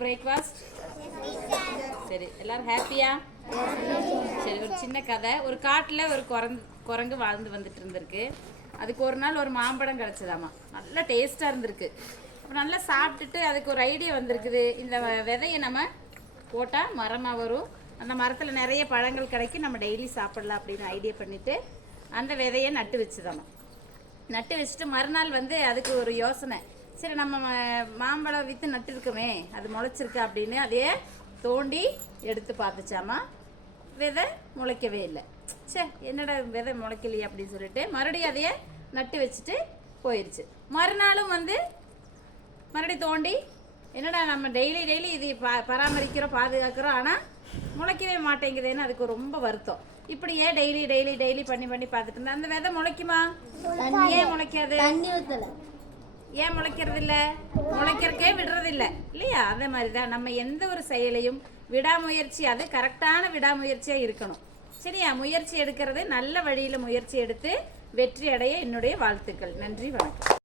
Breakfast? சரி, எல்லாரும் ஹாப்பியா? சரி, ஒரு சின்ன கதை. ஒரு காட்டில் ஒரு குரங்கு வாழ்ந்து வந்துட்டு இருந்திருக்கு. அதுக்கு ஒரு நாள் ஒரு மாம்பழம் கிடச்சிதாமா. நல்லா டேஸ்ட்டாக இருந்திருக்கு. அப்போ நல்லா சாப்பிட்டுட்டு அதுக்கு ஒரு ஐடியா வந்திருக்குது. இந்த விதையை நம்ம போட்டால் மரமாக வரும், அந்த மரத்தில் நிறைய பழங்கள் கிடைக்கும், நம்ம டெய்லி சாப்பிடலாம் அப்படின்னு ஐடியா பண்ணிவிட்டு அந்த விதையை நட்டு வச்சுதாமா. நட்டு வச்சுட்டு மறுநாள் அதுக்கு ஒரு யோசனை, சரி நம்ம மாம்பழம் விற்று நட்டு இருக்குமே, அது முளைச்சிருக்கா அப்படின்னு அதையே தோண்டி எடுத்து பார்த்துச்சாமா. விதை முளைக்கவே இல்லை. சே, என்னடா விதை முளைக்கலையே அப்படின்னு சொல்லிட்டு மறுபடியும் அதையே நட்டு வச்சுட்டு போயிடுச்சு. மறுநாளும் மறுபடியும் தோண்டி, என்னடா நம்ம டெய்லி இது பராமரிக்கிறோம், பாதுகாக்கிறோம், ஆனால் முளைக்கவே மாட்டேங்குதுன்னு அதுக்கு ரொம்ப வருத்தம். இப்படியே டெய்லி பண்ணி பார்த்துட்டு இருந்தா அந்த விதை முளைக்குமா? ஏன் முளைக்காது? ஏன் முளைக்கிறது இல்லை? முளைக்கிறக்கே விடுறது இல்லை இல்லையா? அதே மாதிரி தான் நம்ம எந்த ஒரு செயலையும் விடாமுயற்சி, அது கரெக்டான விடாமுயற்சியாக இருக்கணும். சரியா? முயற்சி எடுக்கிறது நல்ல வழியில் முயற்சி எடுத்து வெற்றி அடைய என்னுடைய வாழ்த்துக்கள். நன்றி, வணக்கம்.